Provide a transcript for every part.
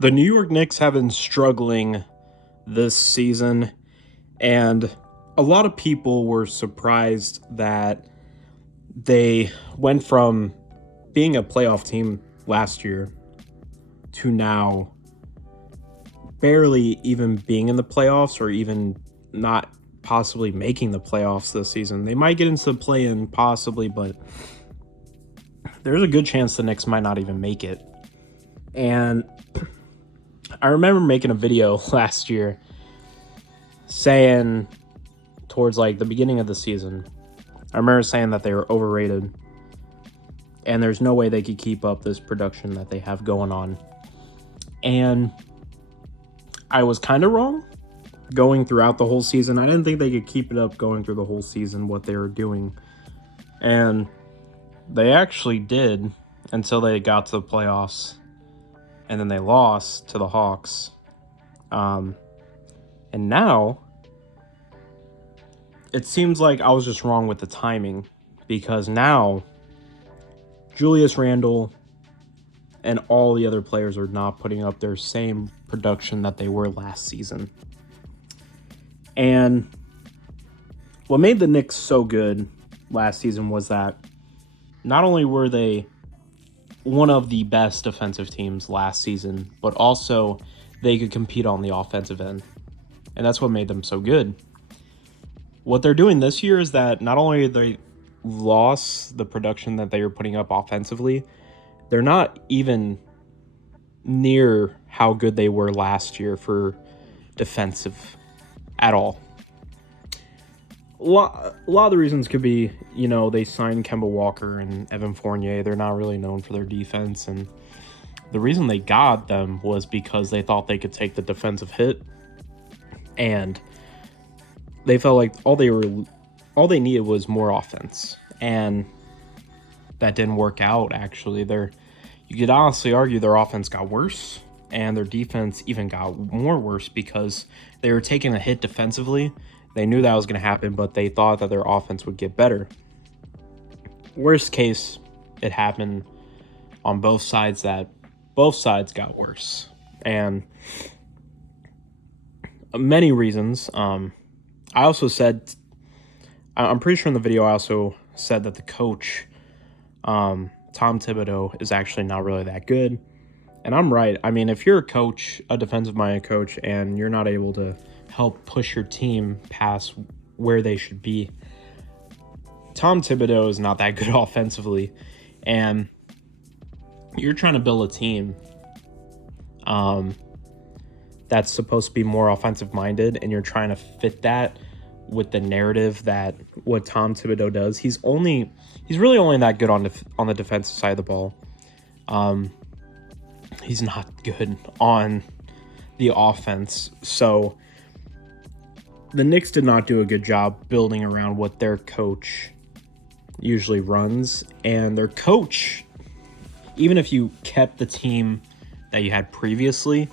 The New York Knicks have been struggling this season, and a lot of people were surprised that they went from being a playoff team last year to now barely even being in the playoffs or even not possibly making the playoffs this season. They might get into the play-in possibly, but there's a good chance the Knicks might not even make it. And I remember making a video last year saying towards like the beginning of the season, I remember saying that they were overrated and there's no way they could keep up this production that they have going on. And I was kind of wrong going throughout the whole season. I didn't think they could keep it up going through the whole season, what they were doing. And they actually did until they got to the playoffs. And then they lost to the Hawks. And now it seems like I was just wrong with the timing, because now Julius Randle and all the other players are not putting up their same production that they were last season. And what made the Knicks so good last season was that not only were they one of the best defensive teams last season, but also they could compete on the offensive end. And that's what made them so good. What they're doing this year is that not only they lost the production that they were putting up offensively, they're not even near how good they were last year for defensive at all. A lot of the reasons could be, they signed Kemba Walker and Evan Fournier. They're not really known for their defense. And the reason they got them was because they thought they could take the defensive hit. And they felt like all they needed was more offense. And that didn't work out, actually. You could honestly argue their offense got worse and their defense even got more worse because they were taking a hit defensively. They knew that was going to happen, but they thought that their offense would get better. Worst case, it happened on both sides, that both sides got worse. And many reasons. I also said, I'm pretty sure in the video I also said that the coach, Tom Thibodeau, is actually not really that good. And I'm right. I mean, if you're a coach, a defensive-minded coach, and you're not able to help push your team past where they should be, Tom Thibodeau is not that good offensively. And you're trying to build a team that's supposed to be more offensive-minded, and you're trying to fit that with the narrative that what Tom Thibodeau does. He's really only that good on the defensive side of the ball. He's not good on the offense. So the Knicks did not do a good job building around what their coach usually runs. And their coach, even if you kept the team that you had previously,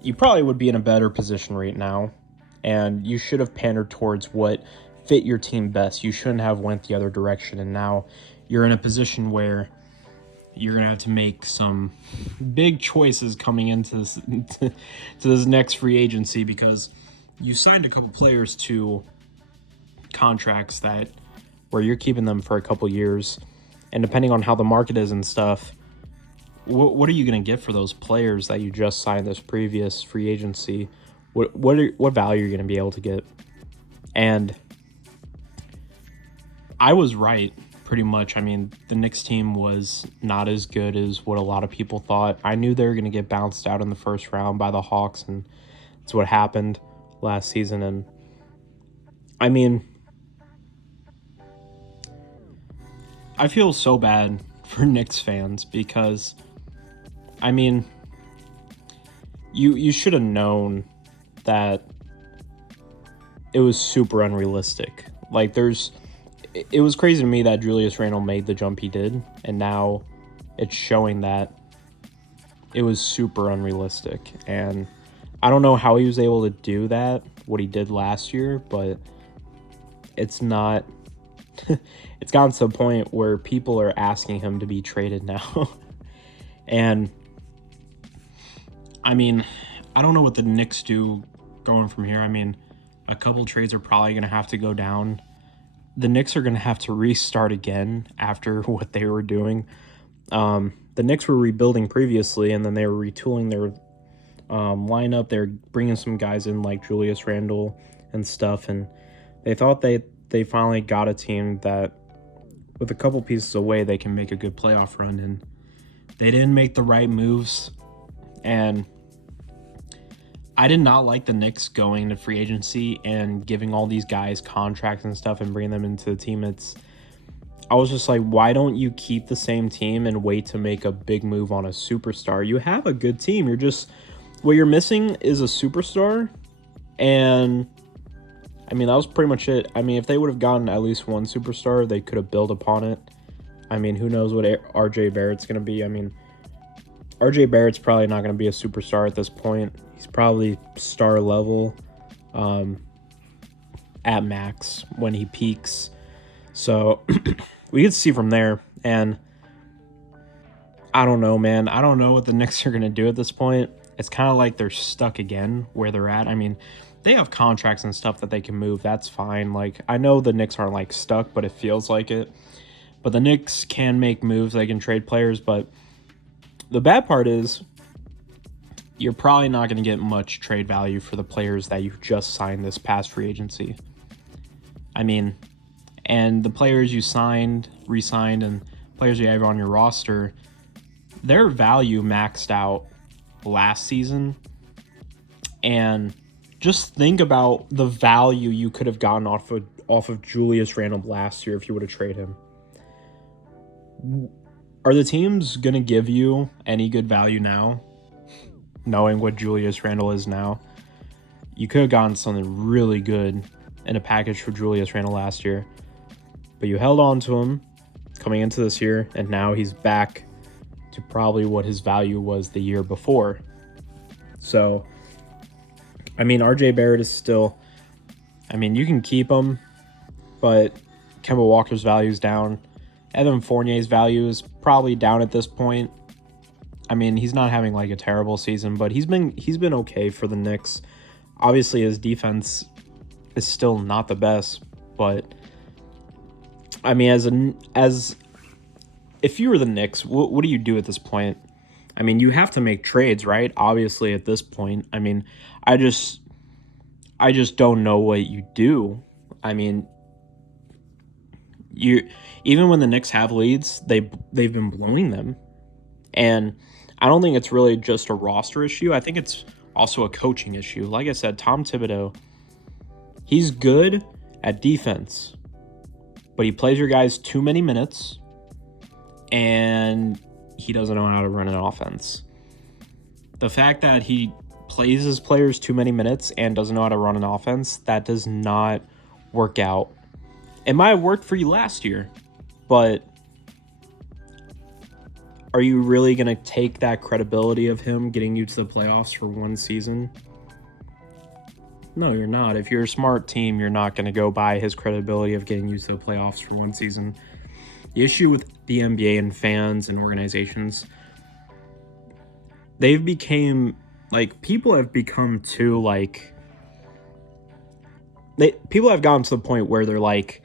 you probably would be in a better position right now. And you should have pandered towards what fit your team best. You shouldn't have went the other direction. And now you're in a position where you're going to have to make some big choices coming into this, to this next free agency, because you signed a couple players to contracts where you're keeping them for a couple years. And depending on how the market is and stuff, what are you going to get for those players that you just signed this previous free agency? What value are you going to be able to get? And I was right, pretty much. I mean, the Knicks team was not as good as what a lot of people thought. I knew they were going to get bounced out in the first round by the Hawks, and that's what happened last season. And I mean, I feel so bad for Knicks fans because, I mean, you should have known that it was super unrealistic. Like, it was crazy to me that Julius Randle made the jump he did, and now it's showing that it was super unrealistic. And I don't know how he was able to do that, what he did last year, but it's not it's gotten to a point where people are asking him to be traded now. And I mean, I don't know what the Knicks do going from here. I mean, a couple trades are probably going to have to go down. The Knicks are going to have to restart again after what they were doing. The Knicks were rebuilding previously, and then they were retooling their lineup. They're bringing some guys in like Julius Randle and stuff, and they thought they finally got a team that, with a couple pieces away, they can make a good playoff run, and they didn't make the right moves. And I did not like the Knicks going to free agency and giving all these guys contracts and stuff and bringing them into the team. I was just like, why don't you keep the same team and wait to make a big move on a superstar? You have a good team. What you're missing is a superstar. And I mean, that was pretty much it. I mean, if they would have gotten at least one superstar, they could have built upon it. I mean, who knows what RJ Barrett's going to be? I mean, RJ Barrett's probably not going to be a superstar at this point. He's probably star level at max when he peaks. So we could see from there. And I don't know, man. I don't know what the Knicks are going to do at this point. It's kind of like they're stuck again where they're at. I mean, they have contracts and stuff that they can move. That's fine. Like, I know the Knicks aren't like stuck, but it feels like it. But the Knicks can make moves. They can trade players. But the bad part is you're probably not going to get much trade value for the players that you just signed this past free agency. I mean, and the players you signed, re-signed, and players you have on your roster, their value maxed out last season. And just think about the value you could have gotten off of Julius Randle last year if you would have traded him. Are the teams going to give you any good value now, knowing what Julius Randle is now? You could have gotten something really good in a package for Julius Randle last year, but you held on to him coming into this year, and now he's back to probably what his value was the year before. So, I mean, RJ Barrett is still, I mean, you can keep him, but Kemba Walker's value is down. Evan Fournier's value is probably down at this point. I mean, he's not having like a terrible season, but he's been okay for the Knicks. Obviously, his defense is still not the best, but I mean, as if you were the Knicks, what do you do at this point? I mean, you have to make trades, right? Obviously, at this point, I mean, I just don't know what you do. I mean, even when the Knicks have leads, they've been blowing them, and I don't think it's really just a roster issue. I think it's also a coaching issue. Like I said, Tom Thibodeau, he's good at defense, but he plays your guys too many minutes, and he doesn't know how to run an offense. The fact that he plays his players too many minutes and doesn't know how to run an offense, that does not work out. It might have worked for you last year, but are you really going to take that credibility of him getting you to the playoffs for one season? No, you're not. If you're a smart team, you're not going to go by his credibility of getting you to the playoffs for one season. The issue with the NBA and fans and organizations, they've become, like, people have become too, like, people have gotten to the point where they're like,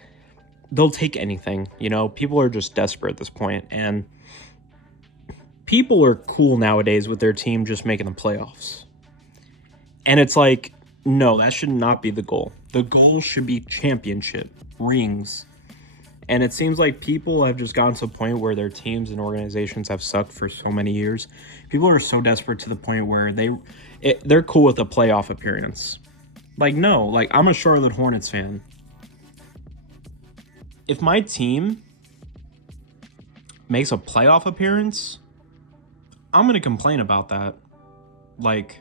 they'll take anything, you know? People are just desperate at this point, and people are cool nowadays with their team just making the playoffs. And it's like, no, that should not be the goal. The goal should be championship, rings. And it seems like people have just gotten to a point where their teams and organizations have sucked for so many years. People are so desperate to the point where they're cool with a playoff appearance. Like, no, like, I'm a Charlotte Hornets fan. If my team makes a playoff appearance, I'm going to complain about that. Like,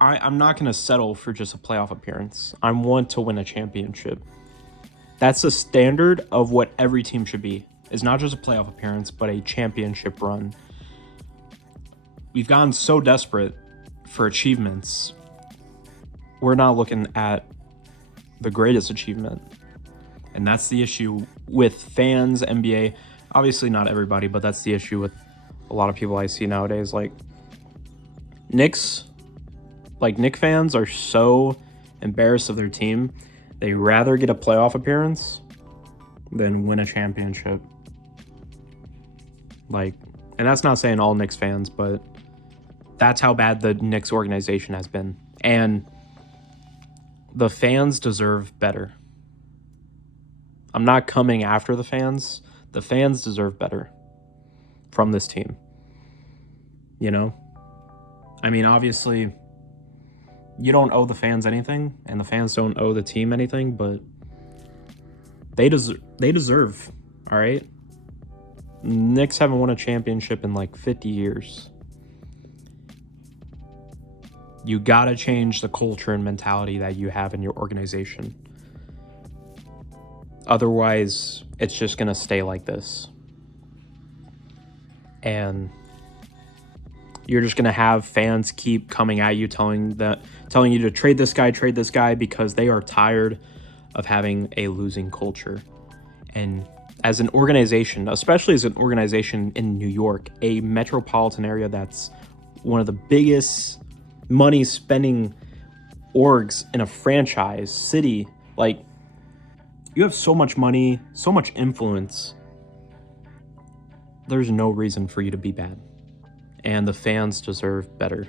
I'm not going to settle for just a playoff appearance. I want to win a championship. That's the standard of what every team should be. It's not just a playoff appearance, but a championship run. We've gotten so desperate for achievements. We're not looking at the greatest achievement. And that's the issue with fans, NBA. Obviously not everybody, but that's the issue with a lot of people I see nowadays. Like, Knicks, like Knicks fans are so embarrassed of their team, they rather get a playoff appearance than win a championship. Like, and that's not saying all Knicks fans, but that's how bad the Knicks organization has been. And the fans deserve better. I'm not coming after the fans. The fans deserve better from this team. You know? I mean, obviously, you don't owe the fans anything, and the fans don't owe the team anything, but they deserve, all right? Knicks haven't won a championship in like 50 years. You gotta change the culture and mentality that you have in your organization. Otherwise, it's just gonna stay like this. And you're just gonna have fans keep coming at you, telling you to trade this guy, because they are tired of having a losing culture. And as an organization, especially as an organization in New York, a metropolitan area that's one of the biggest money spending orgs in a franchise city, like, you have so much money, so much influence. There's no reason for you to be bad. And the fans deserve better.